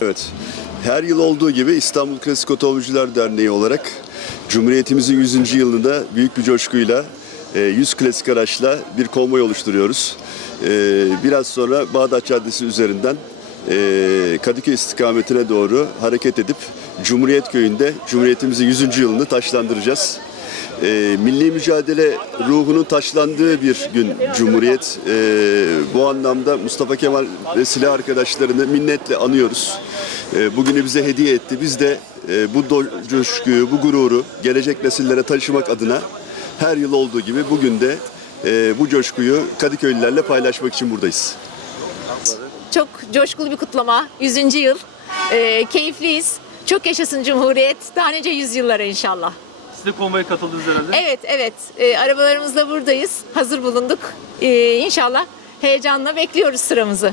Evet. Her yıl olduğu gibi İstanbul Klasik Otomobilciler Derneği olarak Cumhuriyetimizin 100. yılında büyük bir coşkuyla e, 100 klasik araçla bir konvoy oluşturuyoruz. E, Biraz sonra Bağdat Caddesi üzerinden e, Kadıköy istikametine doğru hareket edip Cumhuriyet Köyü'nde Cumhuriyetimizin 100. yılını taşlandıracağız. E, milli mücadele ruhunun taşlandığı bir gün Cumhuriyet. E, bu anlamda Mustafa Kemal ve silah arkadaşlarını minnetle anıyoruz. E, bugünü bize hediye etti. Biz de e, bu coşkuyu, bu gururu gelecek nesillere taşımak adına her yıl olduğu gibi bugün de e, bu coşkuyu Kadıköylülerle paylaşmak için buradayız. Çok coşkulu bir kutlama. 100. yıl. Ee, keyifliyiz. Çok yaşasın Cumhuriyet. Daha nice yüzyıllara inşallah. Siz de konvoya katıldınız herhalde. Evet, evet. Ee, arabalarımızla buradayız. Hazır bulunduk. Ee, inşallah heyecanla bekliyoruz sıramızı.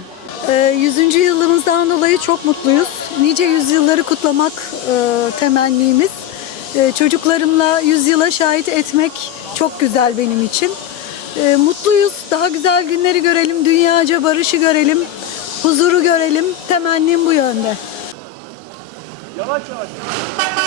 Ee, 100. yılımızdan dolayı çok mutluyuz. Nice yüzyılları kutlamak e, temennimiz. Ee, Çocuklarımla yüzyıla şahit etmek çok güzel benim için. Ee, Mutluyuz. Daha güzel günleri görelim. Dünyaca barışı görelim. Huzuru görelim. Temennim bu yönde. Yavaş yavaş. Parlar